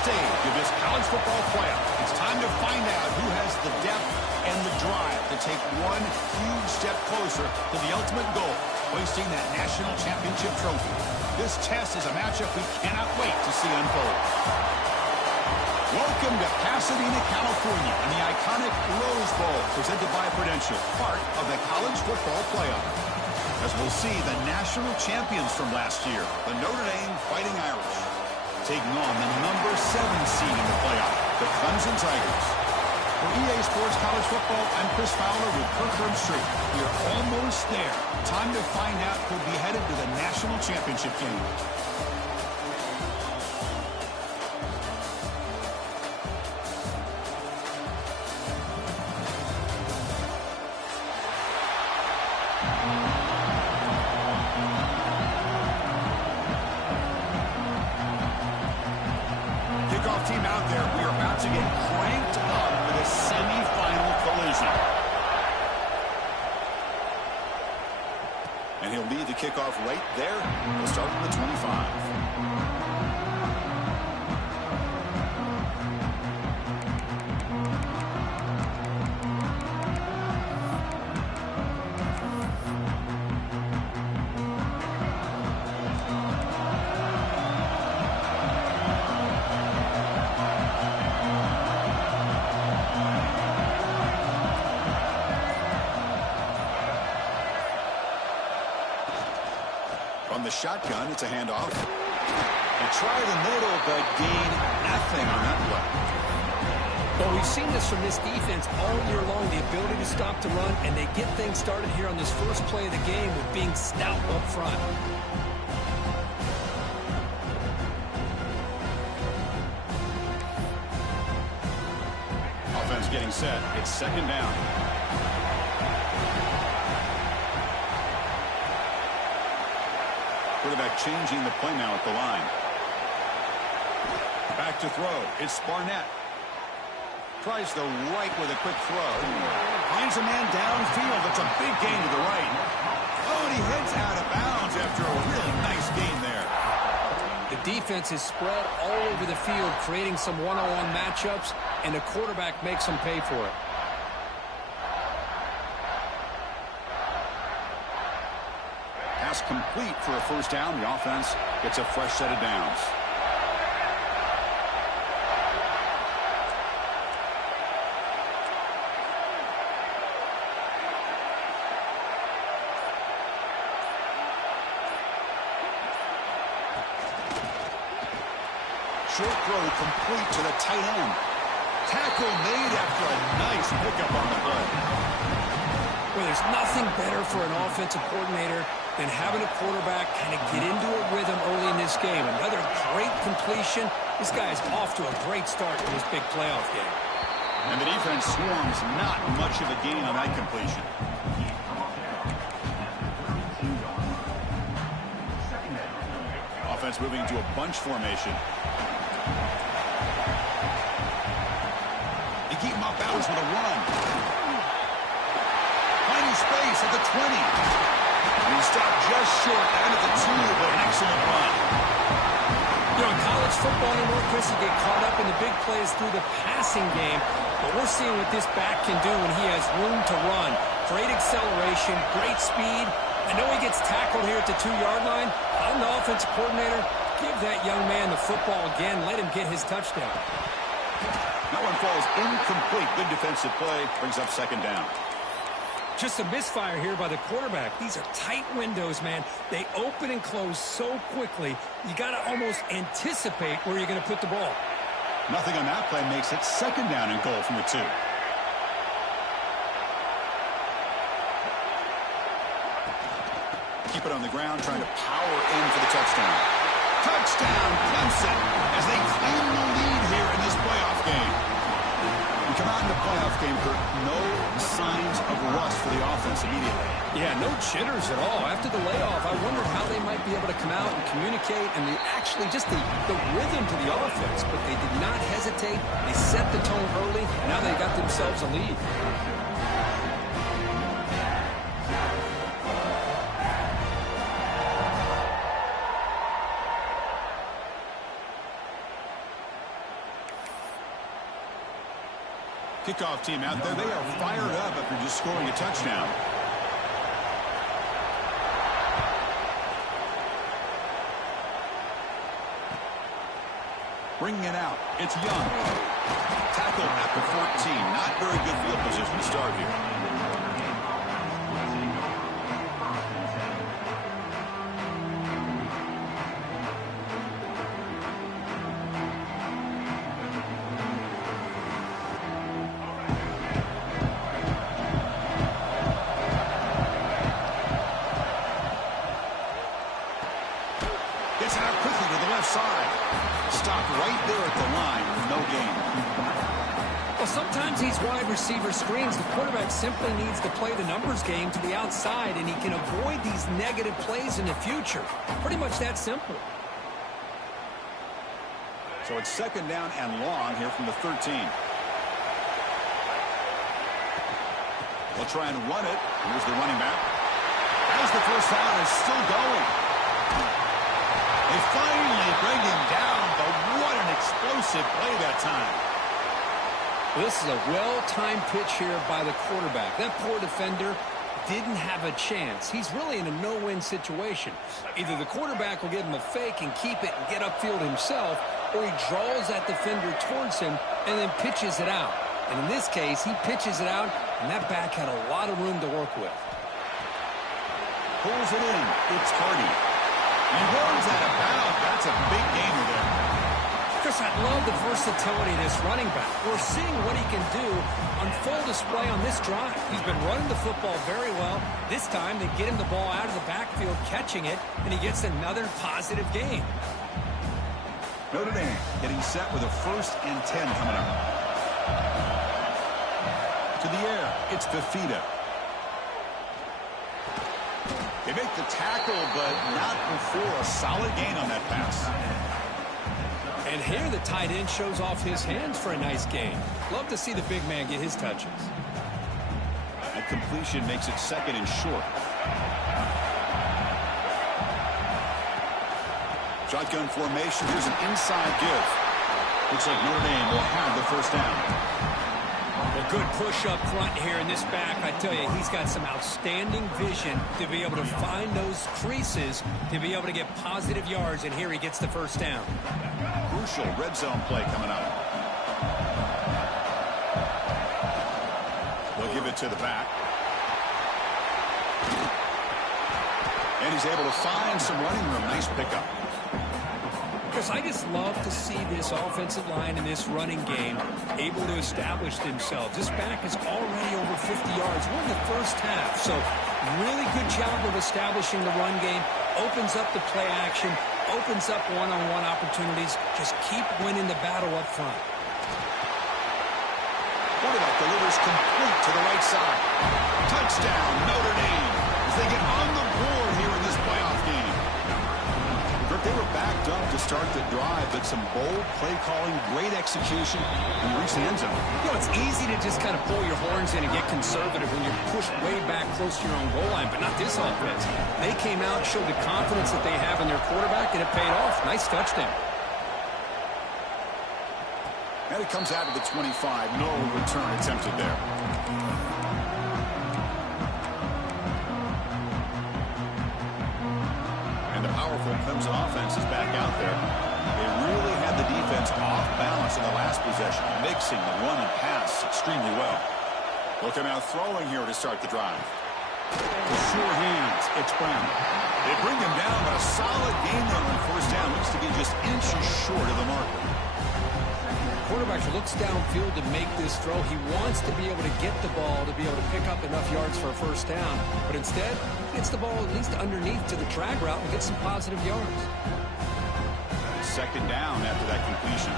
stage of this college football playoff. It's time to find out who has the depth and the drive to take one huge step closer to the ultimate goal, hoisting that national championship trophy. This test is a matchup we cannot wait to see unfold. Welcome to Pasadena, California, and the iconic Rose Bowl, presented by Prudential, part of the college football playoff. As we'll see, the national champions from last year, the Notre Dame Fighting Irish, taking on the number 7 seed in the playoff, the Clemson Tigers. For EA Sports College Football, I'm Chris Fowler with Kirkland Street. We are almost there. Time to find out who'll be headed to the national championship game. Team out there, we are about to get cranked up for the semifinal collision. And he'll lead the kickoff right there. We'll start from the 25. From the shotgun, it's a handoff. They try the middle, but gain nothing on that play. Well, we've seen this from this defense all year long, the ability to stop the run, and they get things started here on this first play of the game with being stout up front. Offense getting set. It's second down. Quarterback changing the play now at the line. Back to throw. It's Barnett. Tries the right with a quick throw. Finds a man downfield. It's a big gain to the right. Oh, and he heads out of bounds after a really nice gain there. The defense is spread all over the field, creating some one-on-one matchups, and the quarterback makes them pay for it. Pass complete for a first down. The offense gets a fresh set of downs. Short throw complete to the tight end. Tackle made after a nice pickup on the play. Well, there's nothing better for an offensive coordinator than having a quarterback kind of get into a rhythm early in this game. Another great completion. This guy is off to a great start in this big playoff game. And the defense swarms not much of a gain on that completion. Offense moving into a bunch formation. They keep him off balance with a run. Finding space at the 20. And he stopped just short down at the 2, but an excellent run. You know, in college football anymore, Chris, you get caught up in the big plays through the passing game. But we're seeing what this back can do when he has room to run. Great acceleration, great speed. I know he gets tackled here at the 2-yard line. I'm the offensive coordinator. Give that young man the football again. Let him get his touchdown. That one falls incomplete. Good defensive play. Brings up second down. Just a misfire here by the quarterback. These are tight windows, man. They open and close so quickly. You got to almost anticipate where you're going to put the ball. Nothing on that play makes it second down and goal from the 2. Keep it on the ground, trying to power in for the touchdown. Touchdown, Clemson, as they claim the lead here in this playoff game. We come out in the playoff game, Kurt, no signs of rust for the offense immediately. Yeah, no jitters at all. After the layoff, I wondered how they might be able to come out and communicate and actually just the rhythm to the offense. But they did not hesitate. They set the tone early. Now they got themselves a lead. Kickoff team out there, they are fired up after just scoring a touchdown. Bringing it out, it's Young. Tackle at the 14. Not very good field position to start here. Gets it out quickly to the left side. Stopped right there at the line. No gain. Well, sometimes these wide receiver screens, the quarterback simply needs to play the numbers game to the outside, and he can avoid these negative plays in the future. Pretty much that simple. So it's second down and long here from the 13. They'll try and run it. Here's the running back. As the first down is still going. They finally bring him down, but what an explosive play that time. This is a well-timed pitch here by the quarterback. That poor defender didn't have a chance. He's really in a no-win situation. Either the quarterback will give him a fake and keep it and get upfield himself, or he draws that defender towards him and then pitches it out. And in this case, he pitches it out, and that back had a lot of room to work with. Pulls it in. It's Hardy. And runs out of bounds. That's a big gainer there. Chris, I love the versatility of this running back. We're seeing what he can do on full display on this drive. He's been running the football very well. This time, they get him the ball out of the backfield, catching it, and he gets another positive gain. Notre Dame getting set with a 1st and 10 coming up. To the air, it's Fafita. They make the tackle, but not before a solid gain on that pass. And here the tight end shows off his hands for a nice gain. Love to see the big man get his touches. That completion makes it second and short. Shotgun formation. Here's an inside give. Looks like Notre Dame will have the first down. Well, good push up front here in this back. I tell you, he's got some outstanding vision to be able to find those creases, to be able to get positive yards, and here he gets the first down. Crucial red zone play coming up. They'll give it to the back. And he's able to find some running room. Nice pickup. Chris, I just love to see this offensive line in this running game able to establish themselves. This back is already over 50 yards. We're in the first half, so really good job of establishing the run game. Opens up the play action, opens up one-on-one opportunities. Just keep winning the battle up front. Quarterback delivers complete to the right side. Touchdown, Notre Dame, as they get on the board here in this playoff game. They were backed up to start the drive, but some bold play calling, great execution, and reach the end zone. You know, it's easy to just kind of pull your horns in and get conservative when you're pushed way back close to your own goal line, but not this offense. They came out, showed the confidence that they have in their quarterback, and it paid off. Nice touchdown. And it comes out of the 25. No return attempted there. Powerful Clemson offense is back out there. They really had the defense off balance in the last possession, mixing the run and pass extremely well. Looking out throwing here to start the drive. With sure hands, it's Brown. They bring him down, but a solid gain there on first down. Looks to be just inches short of the marker. Quarterback looks downfield to make this throw. He wants to be able to get the ball to be able to pick up enough yards for a first down. But instead, gets the ball at least underneath to the drag route and gets some positive yards. Second down after that completion.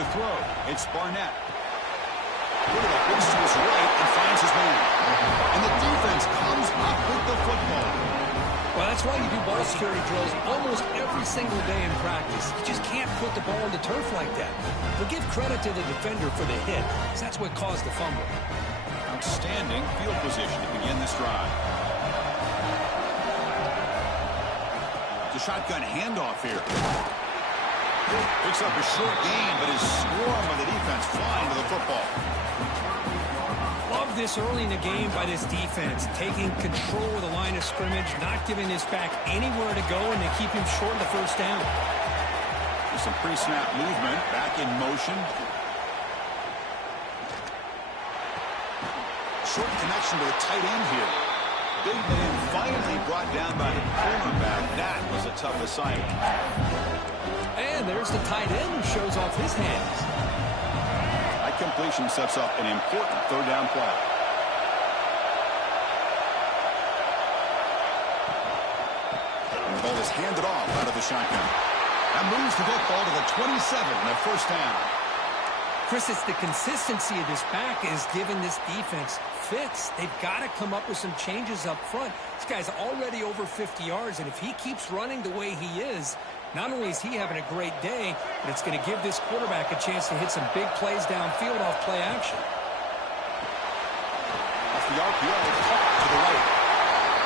To throw, it's Barnett. Quarterback looks to his right and finds his man. And the defense comes up with the football. Well, that's why you do ball security drills almost every single day in practice. You just can't put the ball on the turf like that. But give credit to the defender for the hit, because that's what caused the fumble. Outstanding field position to begin this drive. The shotgun handoff here. Picks up a short gain, but is swarmed by the defense flying to the football. Love this early in the game by this defense, taking control of the line of scrimmage, not giving this back anywhere to go, and they keep him short of the first down. There's some pre-snap movement, back in motion. Short connection to the tight end here. Big man finally brought down by the cornerback. That was a tough assignment. And there's the tight end who shows off his hands. That completion sets up an important third down play. And the ball is handed off out of the shotgun. That moves the football to the 27 and a first down. Chris, it's the consistency of this back is giving this defense fits. They've got to come up with some changes up front. This guy's already over 50 yards, and if he keeps running the way he is, not only is he having a great day, but it's going to give this quarterback a chance to hit some big plays downfield off play action. Off the RPO, to the right.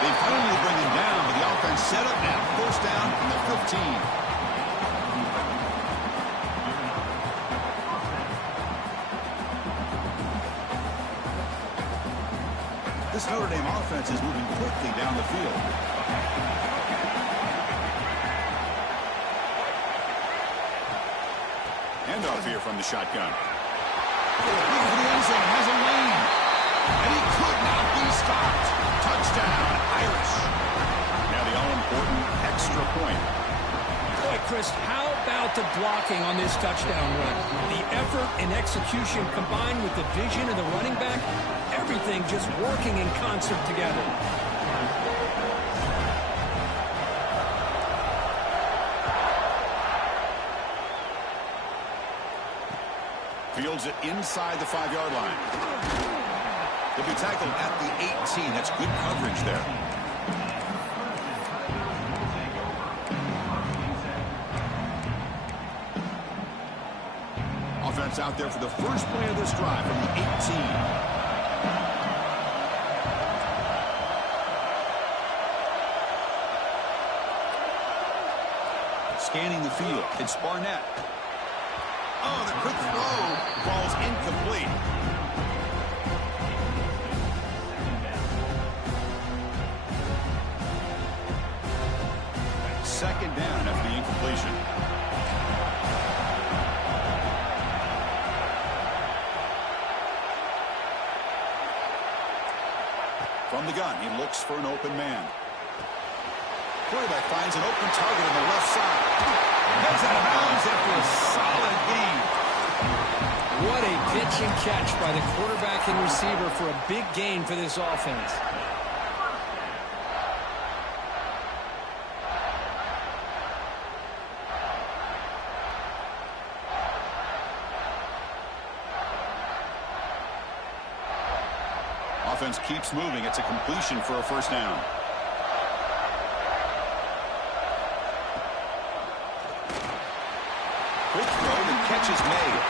They finally bring him down, but the offense set up now. First down from the 15. This Notre Dame offense is moving quickly down the field. Handoff here from the shotgun. Looking for the end zone, has a lane. And he could not be stopped. Touchdown, Irish. Now the all-important extra point. Boy, Chris, how about the blocking on this touchdown run? The effort and execution combined with the vision of the running back, everything just working in concert together. Fields it inside the 5-yard line. He'll be tackled at the 18. That's good coverage there. Offense out there for the first play of this drive from the 18. Scanning the field, it's Barnett. Oh, the quick throw falls incomplete. Second down after the incompletion. From the gun, he looks for an open man. Quarterback finds an open target on the left side. Heads out of bounds after a solid gain. What a pitch and catch by the quarterback and receiver for a big gain for this offense. Offense keeps moving. It's a completion for a first down. Quick throw, the catch is made.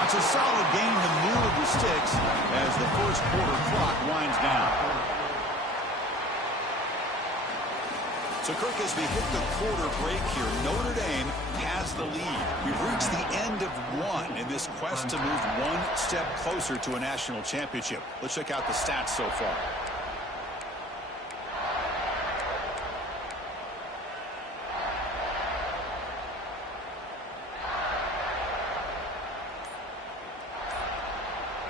That's a solid gain in the middle of the sticks as the first quarter clock winds down. So, Kirk, as we hit the quarter break here, Notre Dame has the lead. We've reached the end of one in this quest to move one step closer to a national championship. Let's check out the stats so far.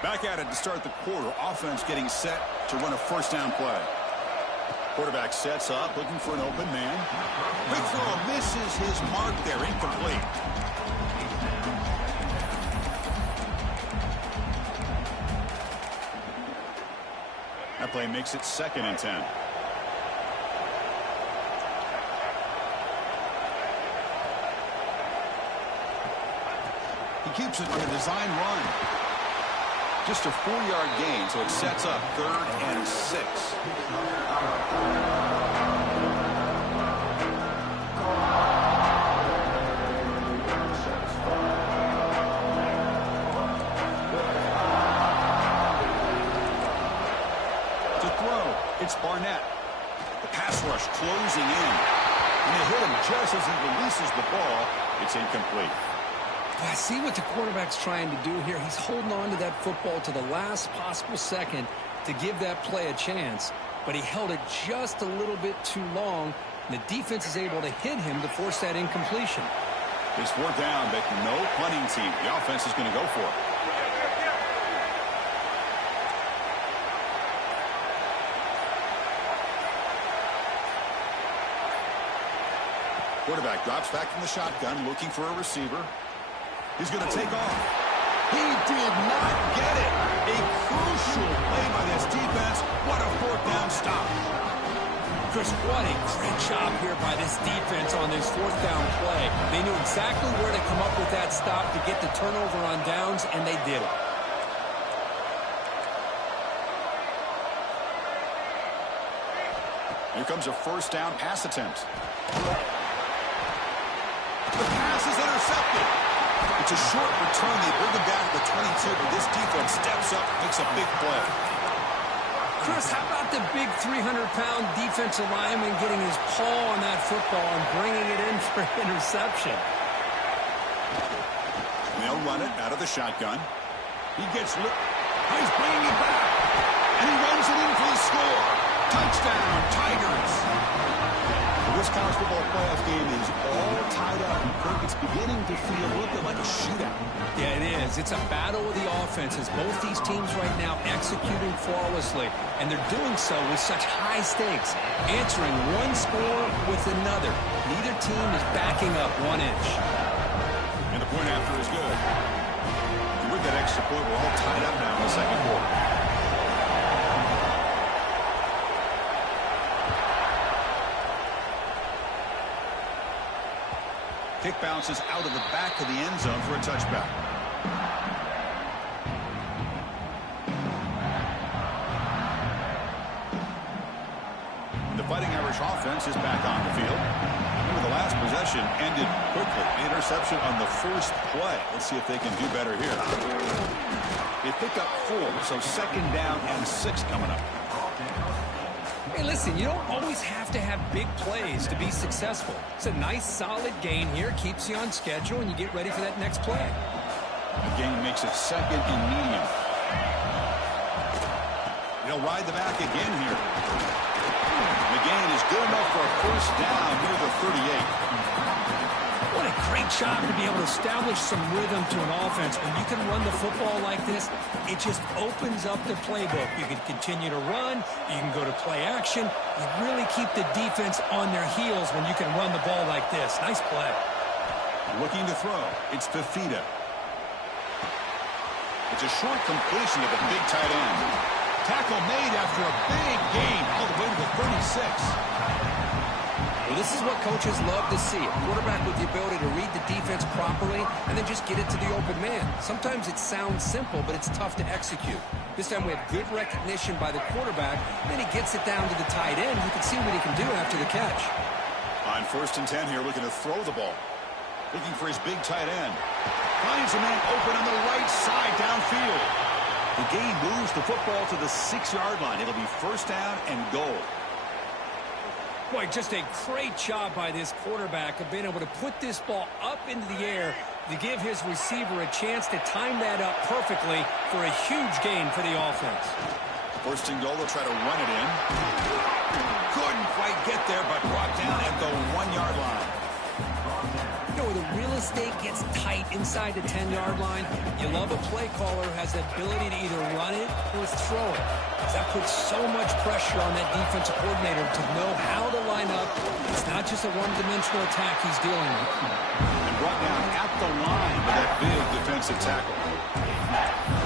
Back at it to start the quarter. Offense getting set to run a first down play. Quarterback sets up, looking for an open man. Quick throw misses his mark there, incomplete. That play makes it 2nd and 10. He keeps it on a design run. Just a 4-yard gain, so it sets up 3rd and 6. To throw, it's Barnett. The pass rush closing in. And they hit him just as he releases the ball. It's incomplete. I see what the quarterback's trying to do here. He's holding on to that football to the last possible second to give that play a chance, but he held it just a little bit too long, and the defense is able to hit him to force that incompletion. It's 4th down, but no punting team. The offense is going to go for it. Quarterback drops back from the shotgun, looking for a receiver. He's going to take off. He did not get it. A crucial play by this defense. What a 4th down stop. Chris, what a great job here by this defense on this 4th down play. They knew exactly where to come up with that stop to get the turnover on downs, and they did it. Here comes a 1st down pass attempt. The pass is intercepted. It's a short return. They bring him down to the 22, but this defense steps up and makes a big play. Chris, how about the big 300-pound defensive lineman getting his paw on that football and bringing it in for an interception? They'll run it out of the shotgun. He gets lit. He's bringing it back. And he runs it in for the score. Touchdown, Tigers. This college football playoff game is all tied up. It's beginning to feel a little bit like a shootout. Yeah, it is. It's a battle of the offenses. Both these teams right now executing flawlessly, and they're doing so with such high stakes, answering one score with another. Neither team is backing up 1 inch. And the point after is good. And with that extra point, we're all tied up now in the second quarter. Kick bounces out of the back of the end zone for a touchback. The Fighting Irish offense is back on the field. Remember, the last possession ended quickly. Interception on the first play. Let's see if they can do better here. They pick up 4, so 2nd down and 6 coming up. Hey, listen, you don't always have to have big plays to be successful. It's a nice, solid gain here. Keeps you on schedule, and you get ready for that next play. The gain makes it 2nd and medium. They'll ride the back again here. The gain is good enough for a 1st down near the 38. What a great job to be able to establish some rhythm to an offense. When you can run the football like this, it just opens up the playbook. You can continue to run. You can go to play action. You really keep the defense on their heels when you can run the ball like this. Nice play. Looking to throw. It's Fafita. It's a short completion of the big tight end. Tackle made after a big gain all the way to the 36. Well, this is what coaches love to see. A quarterback with the ability to read the defense properly and then just get it to the open man. Sometimes it sounds simple, but it's tough to execute. This time we have good recognition by the quarterback. Then he gets it down to the tight end. You can see what he can do after the catch. On 1st and 10 here, looking to throw the ball. Looking for his big tight end. Finds a man open on the right side downfield. The gain moves the football to the 6-yard line. It'll be 1st down and goal. Boy, just a great job by this quarterback of being able to put this ball up into the air to give his receiver a chance to time that up perfectly for a huge gain for the offense. 1st and goal, they'll try to run it in. Couldn't quite get there, but brought down at the 1-yard line. You know, the real estate gets tight inside the 10-yard line. You love a play caller who has the ability to either run it or throw it. That puts so much pressure on that defensive coordinator to know how to line up. It's not just a one-dimensional attack he's dealing with. And brought down at the line with that big defensive tackle.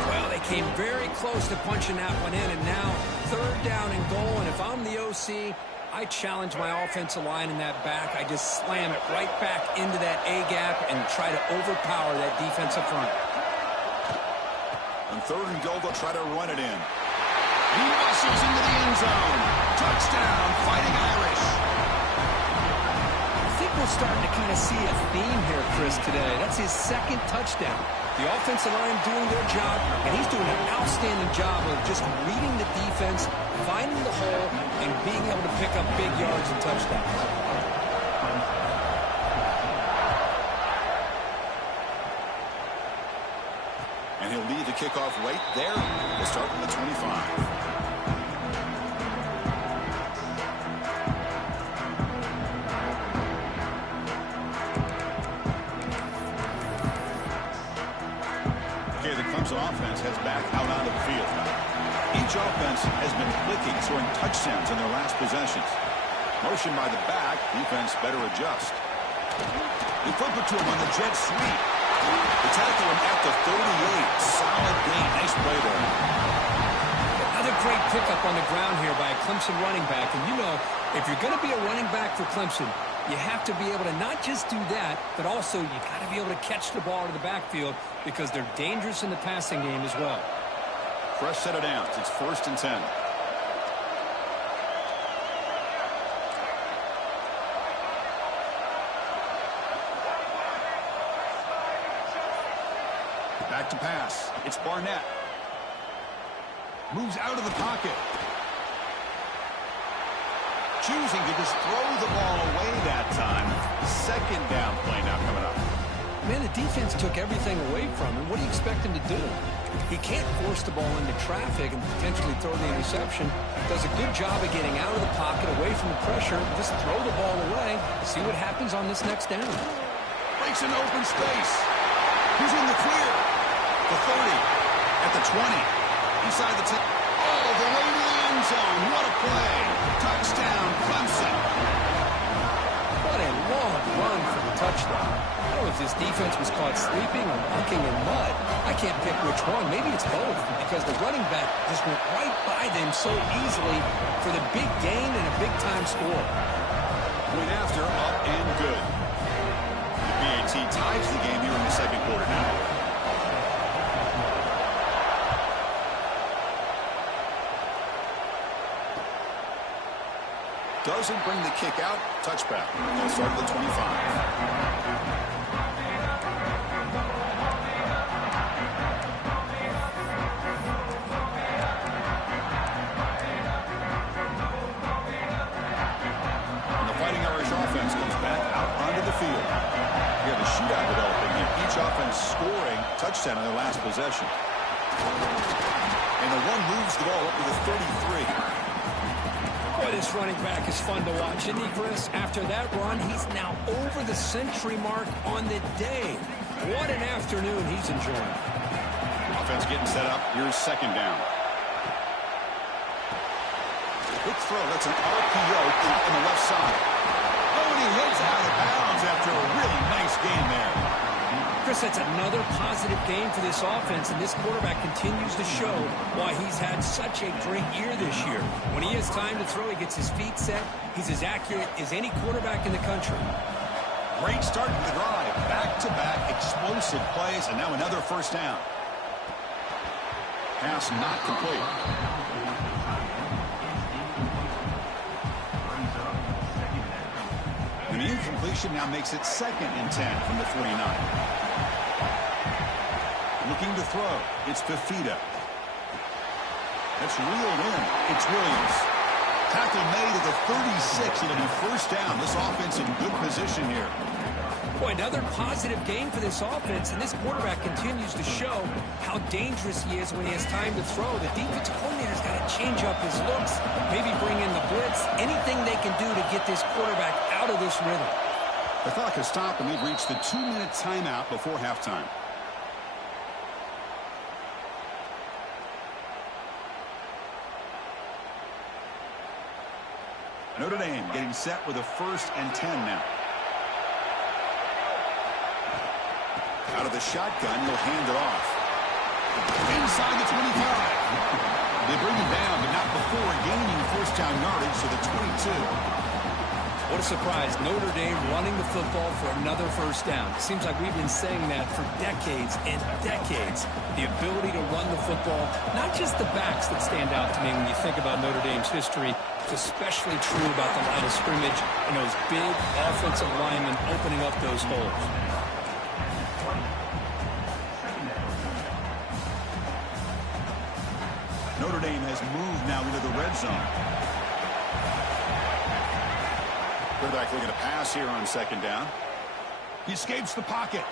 Well, they came very close to punching that one in, and now 3rd down and goal. And if I'm the OC, I challenge my offensive line in that back. I just slam it right back into that A-gap and try to overpower that defensive front. On 3rd and goal, they'll try to run it in. He rushes into the end zone. Touchdown, Fighting Irish. I think we're starting to kind of see a theme here, Chris, today. That's his 2nd touchdown. The offensive line doing their job, and he's doing an outstanding job of just reading the defense, finding the hole, and being able to pick up big yards and touchdowns. the kickoff right there. We'll start from the 25. Offense heads back out onto the field. Each offense has been clicking, scoring touchdowns in their last possessions. Motion by the back. Defense better adjust. They flip it to him on the jet sweep. They tackle him at the 38. Solid gain. Nice play there. Another great pickup on the ground here by a Clemson running back. And you know, if you're going to be a running back for Clemson, you have to be able to not just do that, but also you got to be able to catch the ball to the backfield because they're dangerous in the passing game as well. Fresh set of downs. It's 1st and 10. Back to pass. It's Barnett. Moves out of the pocket. Choosing to just throw the ball away that time. 2nd down play now coming up. Man, the defense took everything away from him. What do you expect him to do? He can't force the ball into traffic and potentially throw the interception. Does a good job of getting out of the pocket, away from the pressure, just throw the ball away. See what happens on this next down. Breaks into open space. Who's in the clear? The 30. At the 20. Inside the 10. All the way to the end zone. What a play. Touchdown, Clemson. What a long run for the touchdown. I don't know if this defense was caught sleeping or walking in mud. I can't pick which one. Maybe it's both because the running back just went right by them so easily for the big gain and a big-time score. Went after, up and good. The BAT ties the game here in the 2nd quarter now. Doesn't bring the kick out. Touchback. They'll start at the 25. And the Fighting Irish offense comes back out onto the field. We have a shootout developing here. Each offense scoring touchdown on their last possession. And the one moves the ball up to the 33. Boy, this running back is fun to watch, isn't he, Chris? After that run, he's now over the century mark on the day. What an afternoon he's enjoying. Offense getting set up. Here's 2nd down. Quick throw. That's an RPO caught on the left side. Oh, and he hits out of bounds after a really nice game there. Chris, that's another positive game for this offense, and this quarterback continues to show why he's had such a great year this year. When he has time to throw, he gets his feet set. He's as accurate as any quarterback in the country. Great start to the drive. Back-to-back explosive plays, and now another 1st down. Pass not complete. And the incompletion now makes it 2nd and 10 from the 49. Looking to throw. It's Fafita. That's reeled in. It's Williams. Tackle made at the 36. It'll be 1st down. This offense in good position here. Boy, another positive game for this offense, and this quarterback continues to show how dangerous he is when he has time to throw. The defensive coordinator's got to change up his looks, maybe bring in the blitz, anything they can do to get this quarterback out of this rhythm. The clock has stopped, and we've reached the 2-minute timeout before halftime. Notre Dame getting set with a 1st and 10 now. Out of the shotgun, he'll hand it off. Inside the 25. They bring him down, but not before gaining 1st down yardage to the 22. What a surprise. Notre Dame running the football for another 1st down. It seems like we've been saying that for decades and decades. The ability to run the football, not just the backs that stand out to me when you think about Notre Dame's history. It's especially true about the line of scrimmage and those big offensive linemen opening up those holes. Notre Dame has moved now into the red zone. Quarterback looking to pass here on 2nd down. He escapes the pocket.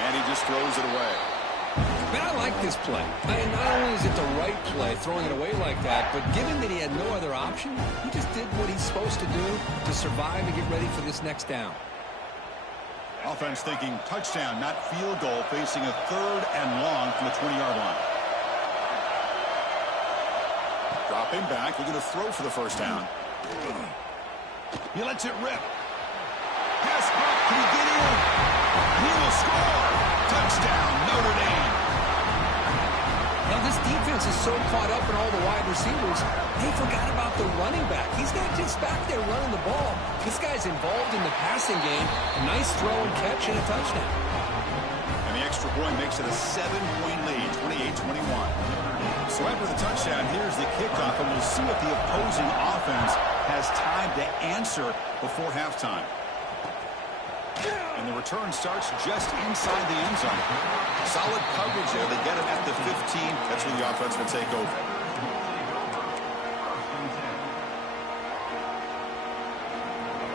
And he just throws it away. Man, I like this play. Not only is it the right play, throwing it away like that, but given that he had no other option, he just did what he's supposed to do to survive and get ready for this next down. Offense thinking touchdown, not field goal, facing a 3rd and long from the 20-yard line. Dropping back, looking to throw for the first down. He lets it rip. Pass back, can he get in? He will score! Touchdown, Notre Dame! Now, this defense is so caught up in all the wide receivers, they forgot about the running back. He's not just back there running the ball. This guy's involved in the passing game. A nice throw and catch and a touchdown. And the extra point makes it a 7-point lead, 28-21. So after the touchdown, here's the kickoff, and we'll see if the opposing offense has time to answer before halftime. And the return starts just inside the end zone. Solid coverage there. They get him at the 15. That's where the offense will take over.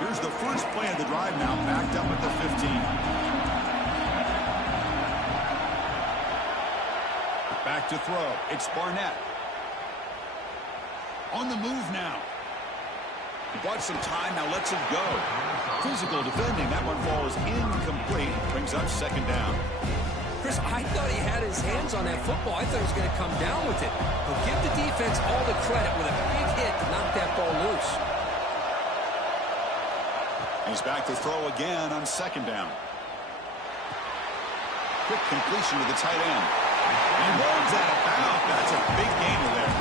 Here's the first play of the drive now, backed up at the 15. Back to throw. It's Barnett. On the move now. He bought some time, now lets it go. Physical defending. That one falls incomplete. Brings up 2nd down. Chris, I thought he had his hands on that football. I thought he was going to come down with it. But give the defense all the credit with a big hit to knock that ball loose. He's back to throw again on 2nd down. Quick completion to the tight end. He rolls that about. That's a big gainer there.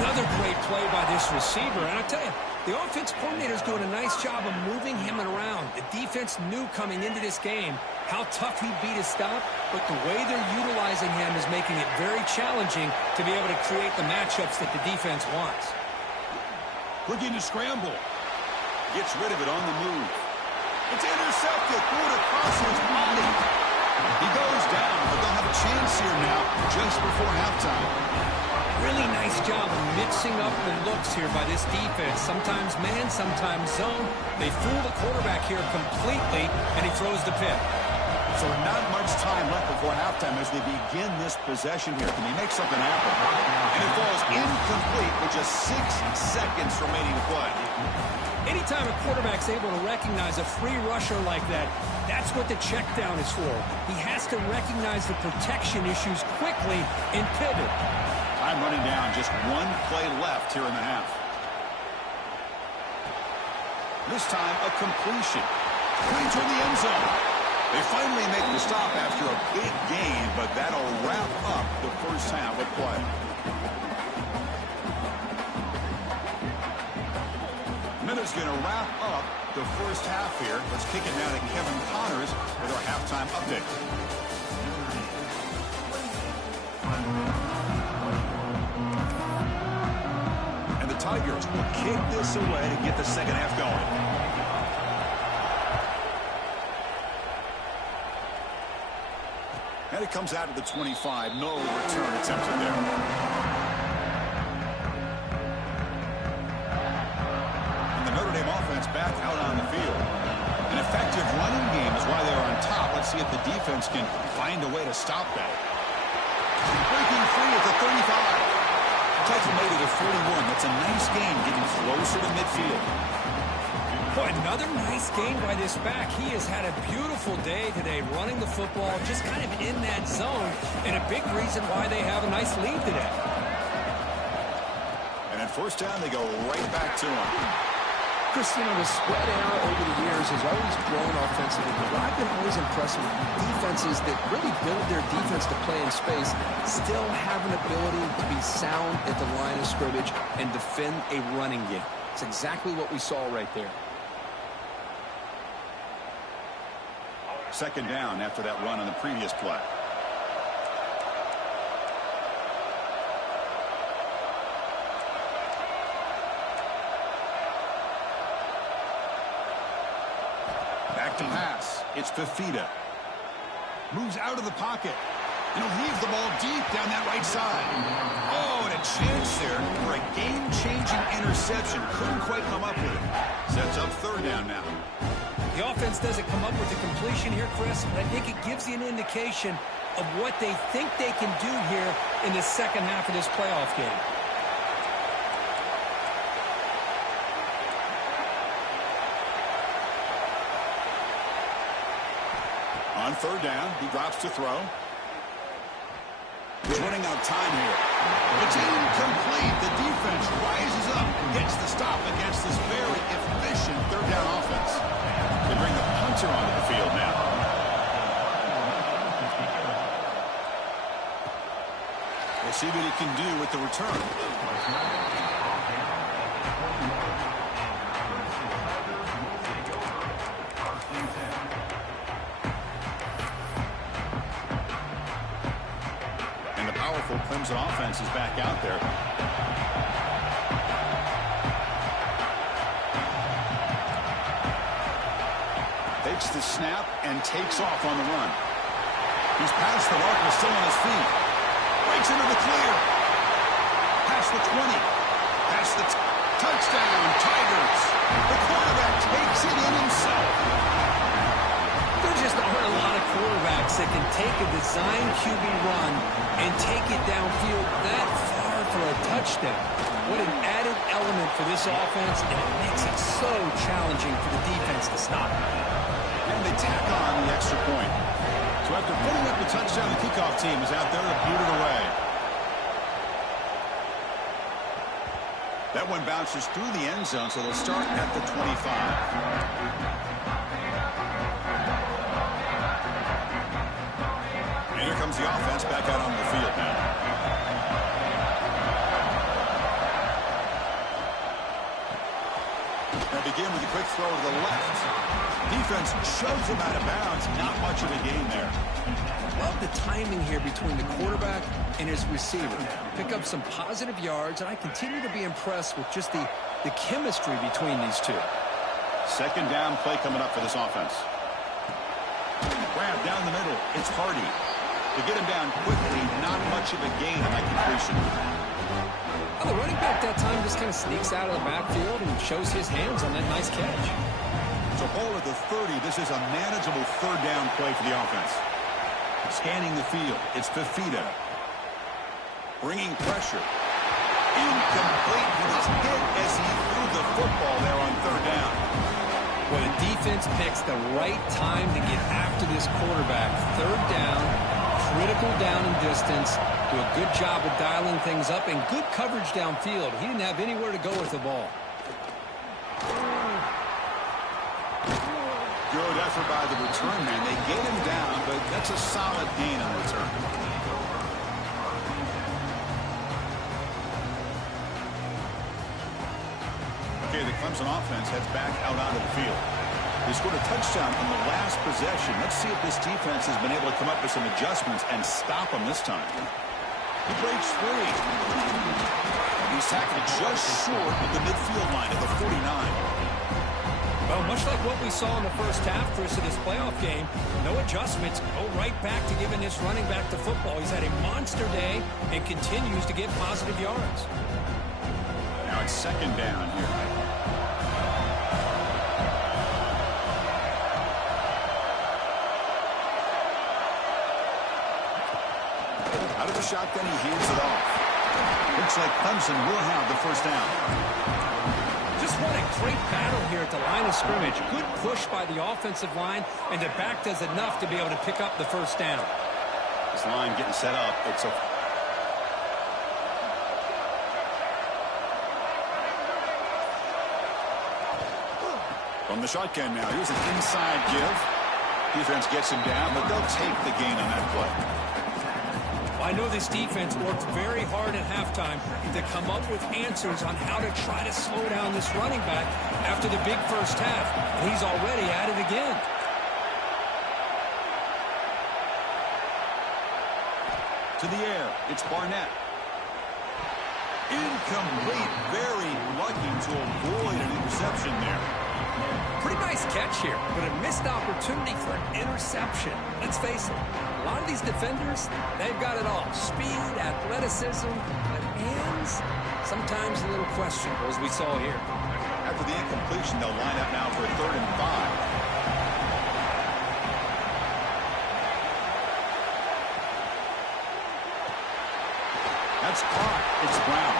Another great play by this receiver. And I'll tell you, the offense coordinator is doing a nice job of moving him around. The defense knew coming into this game how tough he'd be to stop, but the way they're utilizing him is making it very challenging to be able to create the matchups that the defense wants. Looking to scramble. Gets rid of it on the move. It's intercepted. Threw it across his body. He goes down, but they'll have a chance here now just before halftime. Really nice job of mixing up the looks here by this defense. Sometimes man, sometimes zone. They fool the quarterback here completely, and he throws the pick. So not much time left before halftime as they begin this possession here. Can he make something happen? And it falls incomplete with just 6 seconds remaining to play. Anytime a quarterback's able to recognize a free rusher like that, that's what the check down is for. He has to recognize the protection issues quickly and pivot. Time running down, just 1 play left here in the half. This time, a completion. Going toward the end zone. They finally make the stop after a big gain, but that'll wrap up the first half of play. Minutes going to wrap up the first half here. Let's kick it now to Kevin Connors with our halftime update. And the Tigers will kick this away to get the second half going. And it comes out of the 25. No return attempted there. And the Notre Dame offense back out on the field. An effective running game is why they're on top. Let's see if the defense can find a way to stop that. Breaking free at the 35. Tiger made it at 41. That's a nice game, getting closer to midfield. Boy, another nice game by this back. He has had a beautiful day today running the football, just kind of in that zone, and a big reason why they have a nice lead today. And at first down, they go right back to him. Chris, you know, the spread era over the years has always grown offensively, but I've been always impressed with defenses that really build their defense to play in space, still have an ability to be sound at the line of scrimmage and defend a running game. It's exactly what we saw right there. Second down after that run on the previous play. Back to pass. It's Fafita. Moves out of the pocket. And he'll leave the ball deep down that right side. Oh, and a chance there for a game-changing interception. Couldn't quite come up with it. Sets up third down now. The offense doesn't come up with the completion here, Chris, but I think it gives you an indication of what they think they can do here in the second half of this playoff game. On third down, he drops to throw. He's running out of time here. It's incomplete. The defense rises up, gets the stop against this very efficient third down offense. They bring the punter onto the field now. We'll see what he can do with the return. Clemson offense is back out there. Takes the snap and takes off on the run. He's past the marker, still on his feet. Breaks into the clear. Past the 20. Past the touchdown, Tigers. The quarterback takes it in himself. There just aren't a lot of quarterbacks that can take a design QB run and take it downfield that far for a touchdown. What an added element for this offense, and it makes it so challenging for the defense to stop it. And they tack on the extra point. So after putting up the touchdown, the kickoff team is out there to boot it away. That one bounces through the end zone, so they'll start at the 25. Here comes the offense back out on the field now. They begin with a quick throw to the left. Defense shoves him out of bounds. Not much of a gain there. Love the timing here between the quarterback and his receiver. Pick up some positive yards, and I continue to be impressed with just the chemistry between these two. Second down play coming up for this offense. Grab down the middle. It's Hardy. To get him down quickly, not much of a gain on that completion. Well, the running back that time just kind of sneaks out of the backfield and shows his hands on that nice catch. So ball at the 30. This is a manageable third down play for the offense. Scanning the field. It's Fafita. Bringing pressure. Incomplete. He was hit as he threw the football there on third down. Well, the defense picks the right time to get after this quarterback. Third down. Critical down and distance. Do a good job of dialing things up and good coverage downfield. He didn't have anywhere to go with the ball. Good effort by the return man. They get him down, but that's a solid gain on return. Okay, the Clemson offense heads back out onto the field. They scored a touchdown on the last possession. Let's see if this defense has been able to come up with some adjustments and stop them this time. He breaks free. He's tackled just short of the midfield line at the 49. Well, much like what we saw in the first half, Chris, of this playoff game, no adjustments. Go right back to giving this running back the football. He's had a monster day and continues to get positive yards. Now it's second down here. Out of the shotgun, he hands it off. Looks like Clemson will have the first down. Just what a great battle here at the line of scrimmage. Good push by the offensive line, and the back does enough to be able to pick up the first down. This line getting set up. It's a... From the shotgun now. Here's an inside give. Defense gets him down, but they'll take the gain on that play. I know this defense worked very hard at halftime to come up with answers on how to try to slow down this running back after the big first half. And he's already at it again. To the air, it's Barnett. Incomplete. Very lucky to avoid an interception there. Pretty nice catch here, but a missed opportunity for an interception. Let's face it, a lot of these defenders, they've got it all. Speed, athleticism, but hands, sometimes a little questionable, as we saw here. After the incompletion, they'll line up now for a 3rd and 5. That's caught. It's Brown.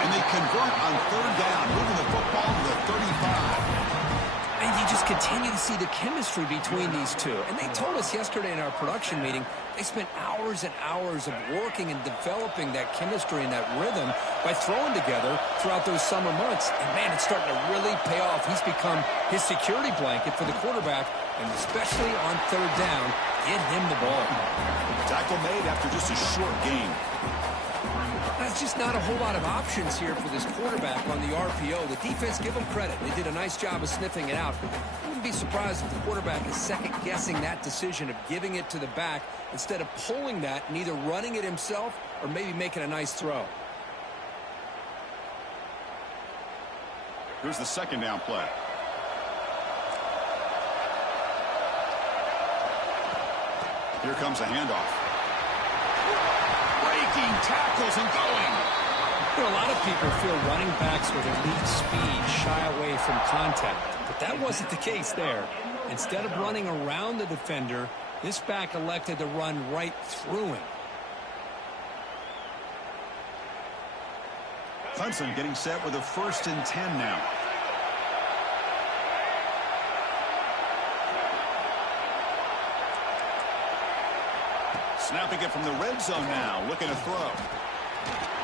And they convert on third down, moving the football to the 35. And you just continue to see the chemistry between these two. And they told us yesterday in our production meeting, they spent hours and hours of working and developing that chemistry and that rhythm by throwing together throughout those summer months. And, man, it's starting to really pay off. He's become his security blanket for the quarterback, and especially on third down, get him the ball. Tackle made after just a short gain. That's just not a whole lot of options here for this quarterback on the RPO. The defense, give them credit. They did a nice job of sniffing it out. I wouldn't be surprised if the quarterback is second-guessing that decision of giving it to the back instead of pulling that and either running it himself or maybe making a nice throw. Here's the second down play. Here comes a handoff. Breaking tackles and going. You know, a lot of people feel running backs with elite speed shy away from contact, but that wasn't the case there. Instead of running around the defender, this back elected to run right through him. Clemson getting set with a 1st and 10 now. Snapping it from the red zone now, looking to throw.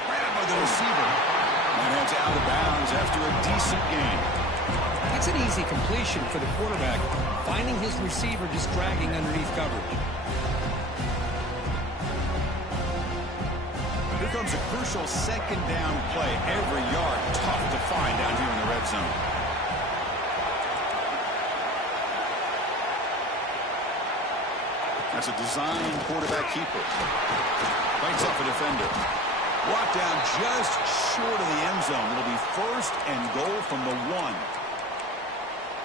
Grabbed by the receiver. And it's out of bounds after a decent gain. It's an easy completion for the quarterback, finding his receiver just dragging underneath coverage. Here comes a crucial second down play. Every yard tough to find down here in the red zone. That's a design quarterback keeper. Fights off a defender. Brought down just short of the end zone. It'll be 1st and goal from the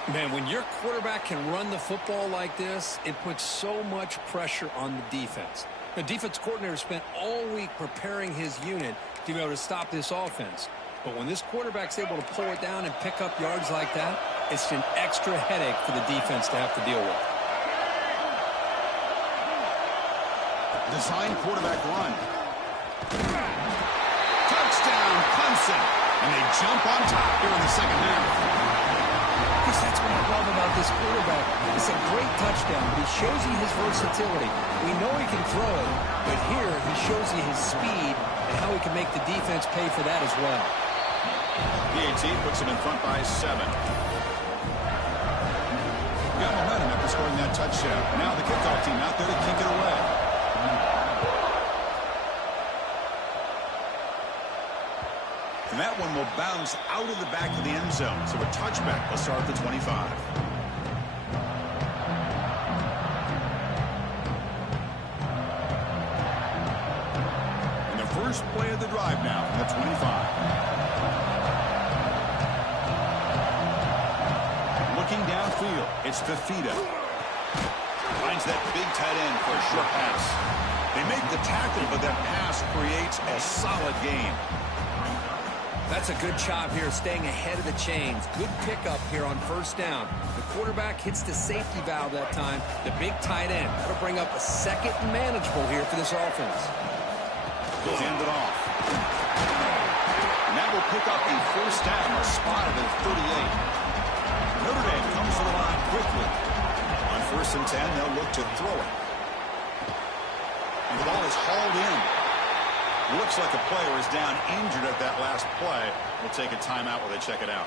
1. Man, when your quarterback can run the football like this, it puts so much pressure on the defense. The defense coordinator spent all week preparing his unit to be able to stop this offense. But when this quarterback's able to pull it down and pick up yards like that, it's an extra headache for the defense to have to deal with. Design quarterback run. Touchdown, Clemson. And they jump on top here in the second half. Because that's what I love about this quarterback. It's a great touchdown, but he shows you his versatility. We know he can throw it, but here he shows you his speed and how he can make the defense pay for that as well. PAT puts him in front by 7. Got momentum after scoring that touchdown. Now the kickoff team out there to kick it away. And that one will bounce out of the back of the end zone. So a touchback will start at the 25. And the first play of the drive now from the 25. Looking downfield, it's Fafita. Finds that big tight end for a short pass. They make the tackle, but that pass creates a solid gain. That's a good job here, staying ahead of the chains. Good pickup here on 1st down. The quarterback hits the safety valve that time. The big tight end. That'll bring up a second and manageable here for this offense. He'll hand it off. And that will pick up a 1st down, spotted at 38. Notre Dame comes to the line quickly. On 1st and 10, they'll look to throw it. And the ball is hauled in. Looks like a player is down injured at that last play. We'll take a timeout while they check it out.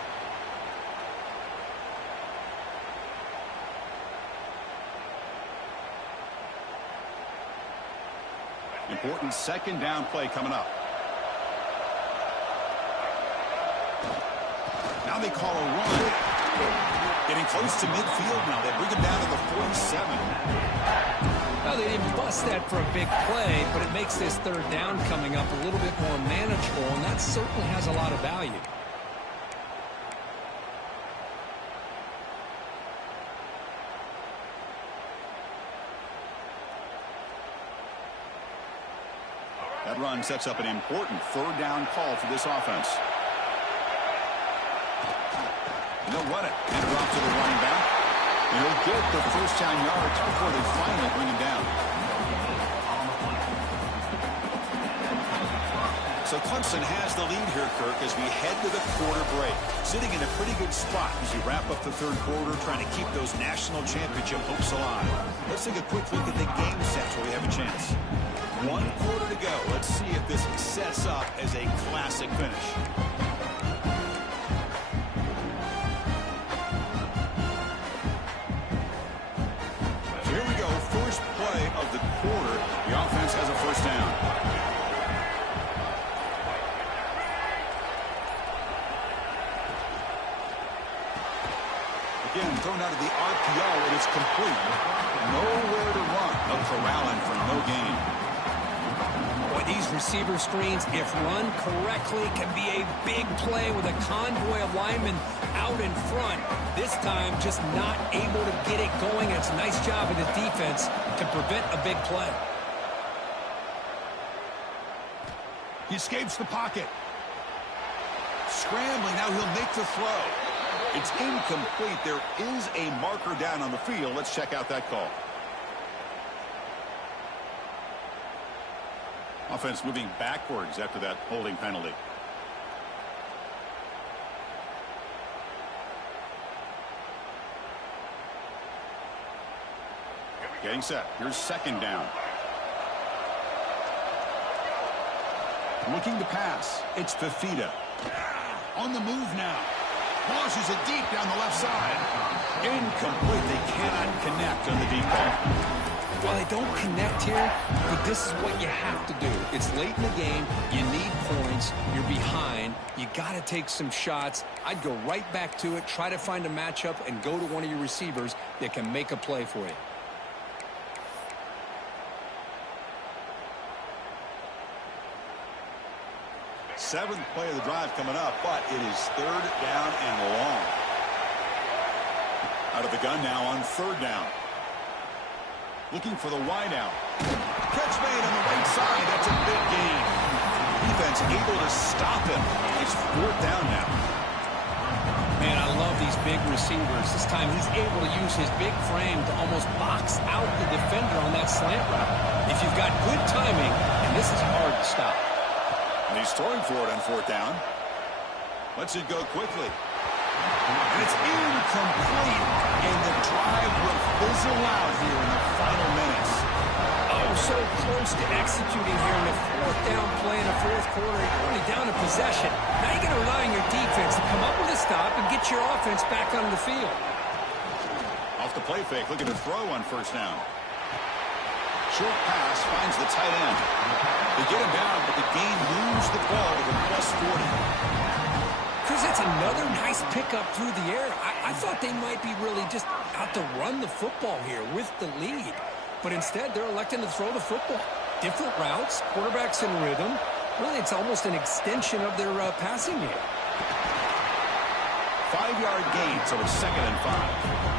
Important second down play coming up. Now they call a run. Getting close to midfield now. They bring it down to the 47. Well, they didn't bust that for a big play, but it makes this 3rd down coming up a little bit more manageable, and that certainly has a lot of value. That run sets up an important 3rd down call for this offense. And they'll run it. Hand it off to the running back. And he'll get the 1st down yards before they finally bring him down. So Clemson has the lead here, Kirk, as we head to the quarter break. Sitting in a pretty good spot as you wrap up the third quarter, trying to keep those national championship hopes alive. Let's take a quick look at the game sets where we have a chance. 1 quarter to go. Let's see if this sets up as a classic finish. So here we go. First play of the quarter. The offense has a first down. Again, thrown out of the RPO, and it's complete. Nowhere to run. A corralling for no gain. Boy, these receiver screens, if run correctly, can be a big play with a convoy of linemen out in front. This time, just not able to get it going. It's a nice job of the defense to prevent a big play. He escapes the pocket. Scrambling, now he'll make the throw. It's incomplete. There is a marker down on the field. Let's check out that call. Offense moving backwards after that holding penalty. Getting set. Here's second down. Looking to pass. It's Fafita. On the move now. Launches it deep down the left side. Incomplete. They cannot connect on the deep ball. Well, they don't connect here, but this is what you have to do. It's late in the game. You need points. You're behind. You got to take some shots. I'd go right back to it, try to find a matchup, and go to one of your receivers that can make a play for you. Seventh play of the drive coming up, but it is third down and long. Out of the gun now on third down. Looking for the wideout. Catch made on the right side. That's a big gain. Defense able to stop him. It's fourth down now. Man, I love these big receivers. This time he's able to use his big frame to almost box out the defender on that slant route. If you've got good timing, and this is hard to stop. And he's throwing for it on fourth down. Lets it go quickly. And it's incomplete. And the drive will fizzle out here in the final minutes. Oh, so close to executing here in the fourth down play in the fourth quarter. You're only down a possession. Now you got to rely on your defense to come up with a stop and get your offense back on the field. Off the play fake, looking to throw on first down. Short pass finds the tight end. They get him down, but the game moves the ball to the plus 40. Chris, that's another nice pickup through the air. I thought they might be really just out to run the football here with the lead. But instead, they're electing to throw the football. Different routes, quarterbacks in rhythm. Really, it's almost an extension of their passing game. 5-yard gain, so it's 2nd and 5.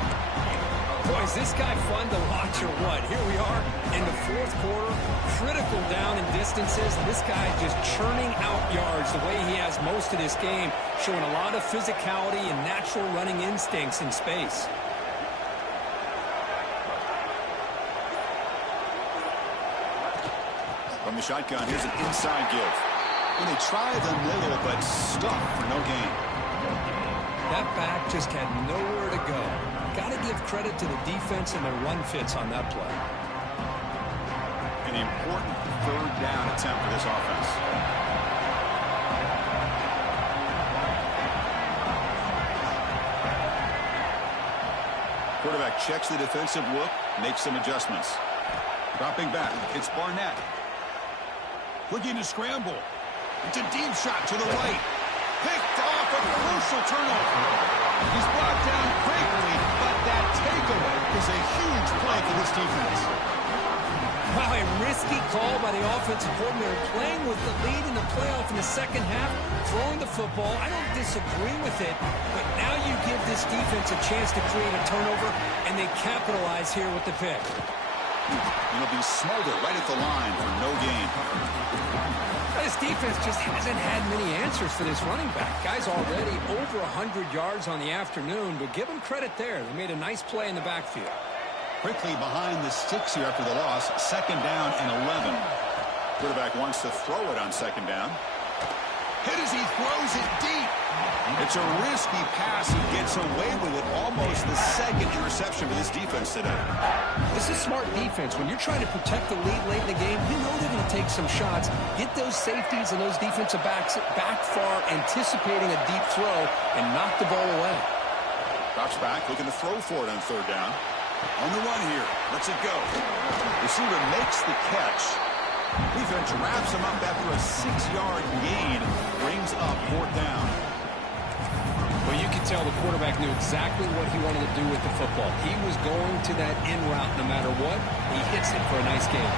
Boy, is this guy fun to watch or what? Here we are in the fourth quarter, critical down in distances, and this guy just churning out yards the way he has most of this game, showing a lot of physicality and natural running instincts in space. From the shotgun, here's an inside give. And they try the middle, but stuck for no gain. That back just had nowhere to go. Got to give credit to the defense and their run fits on that play. An important third down attempt for this offense. Quarterback checks the defensive look, makes some adjustments. Dropping back, it's Barnett. Looking to scramble. It's a deep shot to the right. Picked off, a crucial turnover. He's brought down quickly, but that takeaway is a huge play for this defense. Wow, a risky call by the offensive coordinator, playing with the lead in the playoff in the second half, throwing the football. I don't disagree with it, but now you give this defense a chance to create a turnover, and they capitalize here with the pick. It'll be Smolder right at the line for no gain. This defense just hasn't had many answers for this running back. Guy's already over 100 yards on the afternoon, but give him credit there. They made a nice play in the backfield. Quickly behind the sticks here after the loss. 2nd down and 11. Quarterback wants to throw it on 2nd down. Hit as he throws it deep. It's a risky pass. He gets away with it. Almost the second interception for this defense today. This is smart defense. When you're trying to protect the lead late in the game, you know they're going to take some shots. Get those safeties and those defensive backs back far, anticipating a deep throw, and knock the ball away. Drops back, looking to throw for it on third down. On the run here. Lets it go. Receiver makes the catch. Defense wraps him up after a 6-yard gain. Brings up fourth down. Well, you can tell the quarterback knew exactly what he wanted to do with the football. He was going to that in route no matter what. He hits it for a nice game.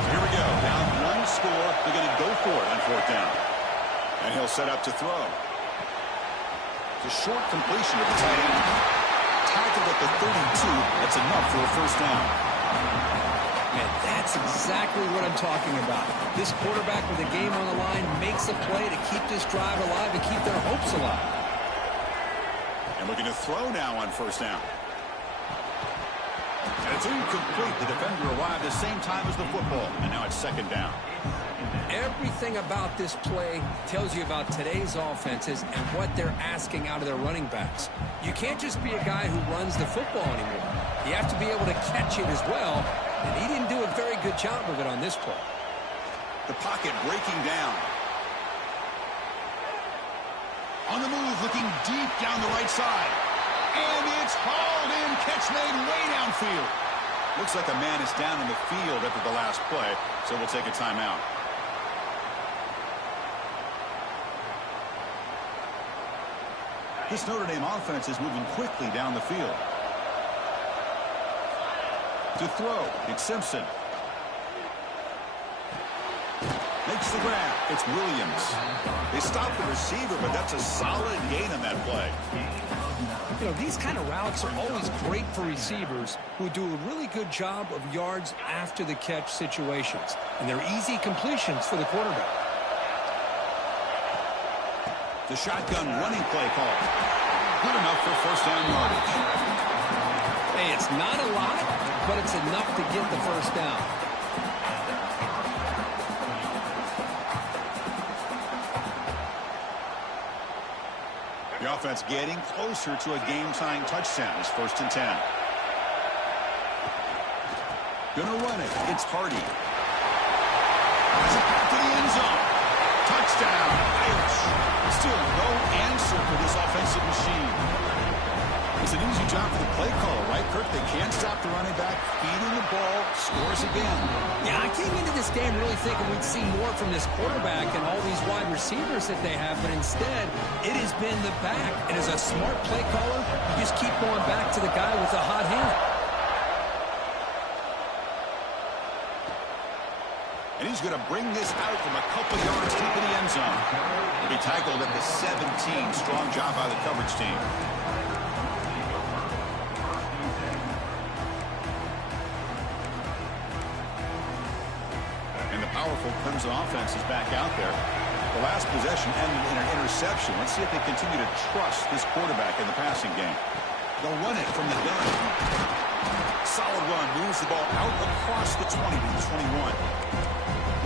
So here we go. Down one score. They're going to go for it on fourth down. And he'll set up to throw. It's a short completion of the tight end. Tackled at the 32. That's enough for a first down. And that's exactly what I'm talking about. This quarterback with a game on the line makes a play to keep this drive alive and keep their hopes alive. And looking to throw now on first down. And it's incomplete. The defender arrived at the same time as the football. And now it's second down. Everything about this play tells you about today's offenses and what they're asking out of their running backs. You can't just be a guy who runs the football anymore. You have to be able to catch it as well, and he didn't do a very good job of it on this play. The pocket breaking down. On the move, looking deep down the right side. And it's hauled in. Catch made way downfield. Looks like a man is down in the field after the last play, so we'll take a timeout. This Notre Dame offense is moving quickly down the field. To throw, it's Simpson. Makes the grab. It's Williams. They stop the receiver, but that's a solid gain on that play. You know, these kind of routes are always great for receivers who do a really good job of yards after the catch situations. And they're easy completions for the quarterback. The shotgun running play call. Good enough for first down yardage. Hey, it's not a lot, but it's enough to get the first down. The offense getting closer to a game-tying touchdown. It's 1st and 10. Gonna run it. It's Hardy. Has it back to the end zone. Touchdown, Irish. Still no answer for this offensive machine. It's an easy job for the play caller, right, Kirk? They can't stop the running back, feeding the ball, scores again. Yeah, I came into this game really thinking we'd see more from this quarterback and all these wide receivers that they have, but instead, it has been the back. And as a smart play caller, you just keep going back to the guy with the hot hand. And he's going to bring this out from a couple yards deep in the end zone. He'll be tackled at the 17. Strong job by the coverage team. And the powerful Clemson offense is back out there. The last possession ended in an interception. Let's see if they continue to trust this quarterback in the passing game. They'll run it from the gun. Solid run. Moves the ball out across the 20 to the 21.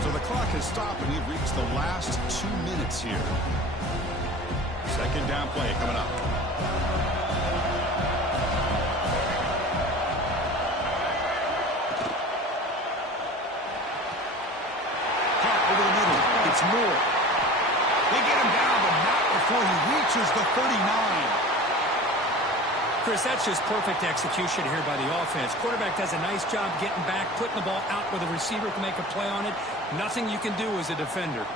So the clock has stopped, and we've reached the last 2 minutes here. Second down play coming up. Caught over the middle. It's Moore. They get him down, but not before he reaches the 39. Chris, that's just perfect execution here by the offense. Quarterback does a nice job getting back, putting the ball out where the receiver can make a play on it. Nothing you can do as a defender.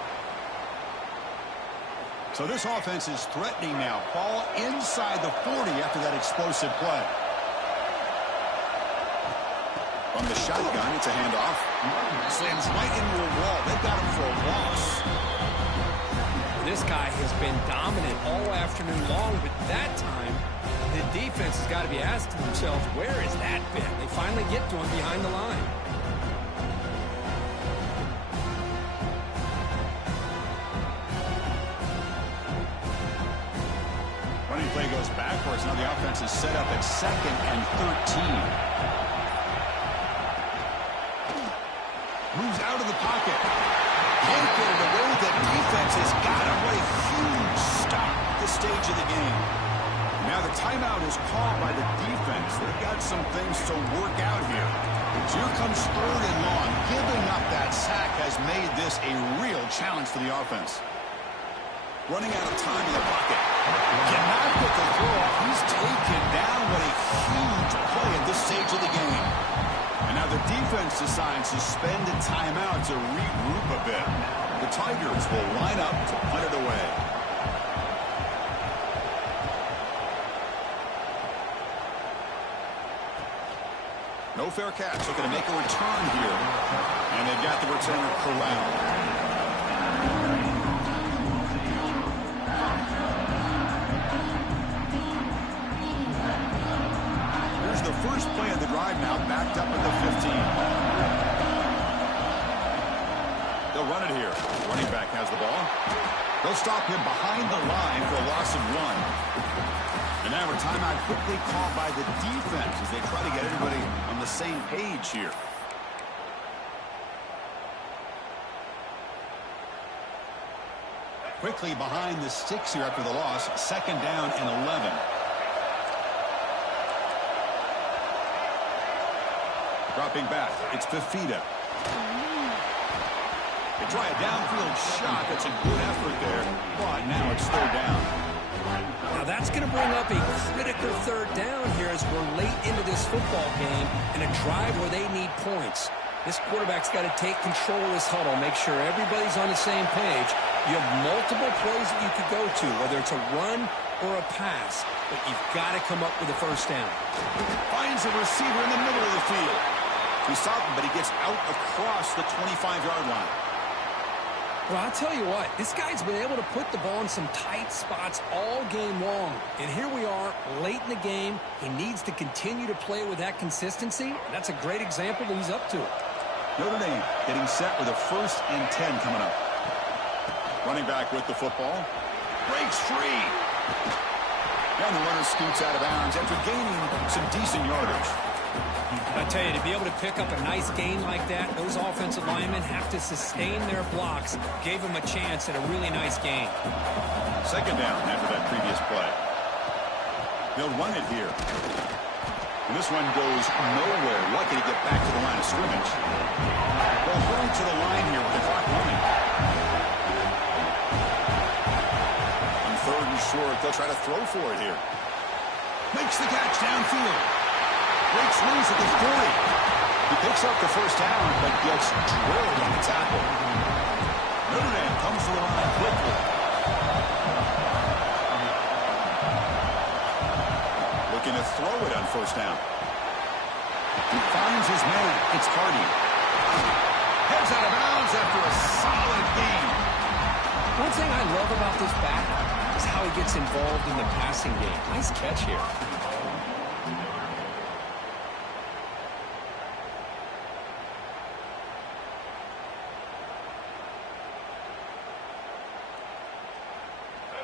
So this offense is threatening now. Ball inside the 40 after that explosive play. From the shotgun, it's a handoff. Slams right into a wall. They've got him for a loss. This guy has been dominant all afternoon long, but that time, the defense has got to be asking themselves, where is that been? They finally get to him behind the line. Running play goes backwards. Now the offense is set up at 2nd and 13. Moves out of the pocket. Can't get it away. The defense has got him. What a huge stop at this stage of the game. Now the timeout is called by the defense. They've got some things to work out here. Here comes 3rd and long. Giving up that sack has made this a real challenge for the offense. Running out of time in the pocket. Cannot get the throw off. He's taken down. What a huge play at this stage of the game. And now the defense decides to spend a timeout to regroup a bit. The Tigers will line up to punt it away. No fair catch. Looking to make a return here. And they've got the returner corralled. Here's the first play of the drive now, backed up at the 15. They'll run it here. Running back has the ball. They'll stop him behind the line for a loss of 1. And now a timeout quickly called by the defense as they try to get everybody on the same page here. Quickly behind the sticks here after the loss. 2nd down and 11. Dropping back. It's Fafita. They try a downfield shot. That's a good effort there. But now it's 3rd down. Now that's going to bring up a critical 3rd down here as we're late into this football game in a drive where they need points. This quarterback's got to take control of this huddle, make sure everybody's on the same page. You have multiple plays that you could go to, whether it's a run or a pass, but you've got to come up with a 1st down. Finds a receiver in the middle of the field. He stopped him, but he gets out across the 25-yard line. Well, I'll tell you what, this guy's been able to put the ball in some tight spots all game long. And here we are, late in the game. He needs to continue to play with that consistency. And that's a great example that he's up to it. Notre Dame getting set with a 1st and 10 coming up. Running back with the football. Breaks free. And the runner scoots out of bounds after gaining some decent yardage. I tell you, to be able to pick up a nice gain like that, those offensive linemen have to sustain their blocks. Gave him a chance at a really nice gain. 2nd down after that previous play. They'll run it here. And this one goes nowhere. Lucky to get back to the line of scrimmage. They'll hurry to the line here with the clock running. On 3rd and short, they'll try to throw for it here. Makes the catch downfield. Breaks loose at the 40. He picks up the 1st down, but gets drilled on the tackle. Notre Dame comes to the line quickly. Looking to throw it on 1st down. He finds his man. It's Hardy. Heads out of bounds after a solid gain. One thing I love about this back is how he gets involved in the passing game. Nice catch here.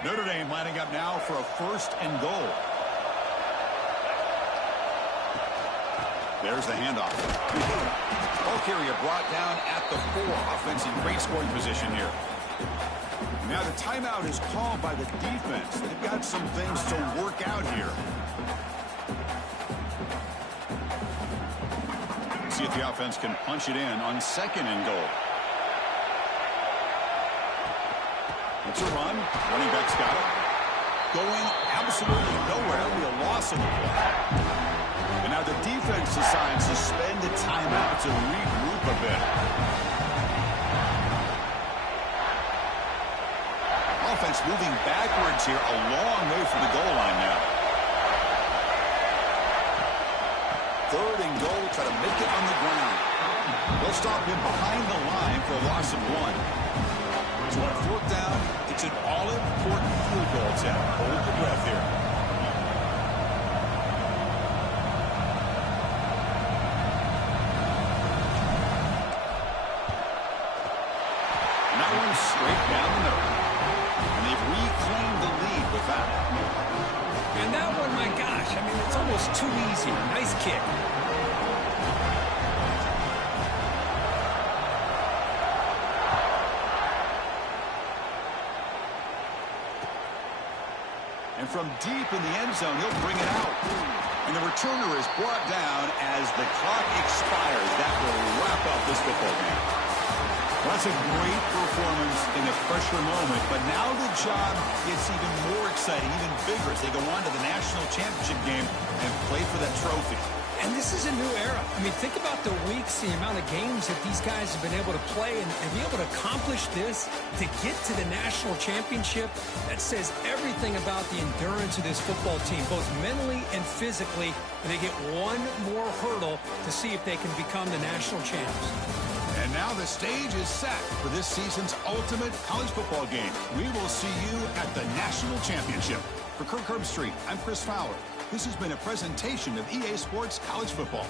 Notre Dame lining up now for a 1st and goal. There's the handoff. Ball carrier brought down at the 4. Offense in great scoring position here. Now the timeout is called by the defense. They've got some things to work out here. See if the offense can punch it in on 2nd and goal. It's a run. Running back's got it. Going absolutely nowhere. That'll be a loss of the play. And now the defense decides to spend a timeout to regroup a bit. Offense moving backwards here a long way from the goal line now. 3rd and goal. Try to make it on the ground. They'll stop him behind the line for a loss of 1. So on 4th down, it's an all-important field goal attempt. Hold your breath here. And that one's straight down the middle. And they've reclaimed the lead with that. And that one, my gosh, I mean, it's almost too easy. Nice kick. from deep in the end zone. He'll bring it out. And the returner is brought down as the clock expires. That will wrap up this football game. Well, that's a great performance in a pressure moment, but now the job gets even more exciting, even bigger as they go on to the national championship game and play for that trophy. And this is a new era. I mean, think about the weeks, the amount of games that these guys have been able to play and be able to accomplish this, to get to the national championship. That says everything about the endurance of this football team, both mentally and physically. And they get one more hurdle to see if they can become the national champs. And now the stage is set for this season's ultimate college football game. We will see you at the national championship. For Kirk Herbstreit, I'm Chris Fowler. This has been a presentation of EA Sports College Football.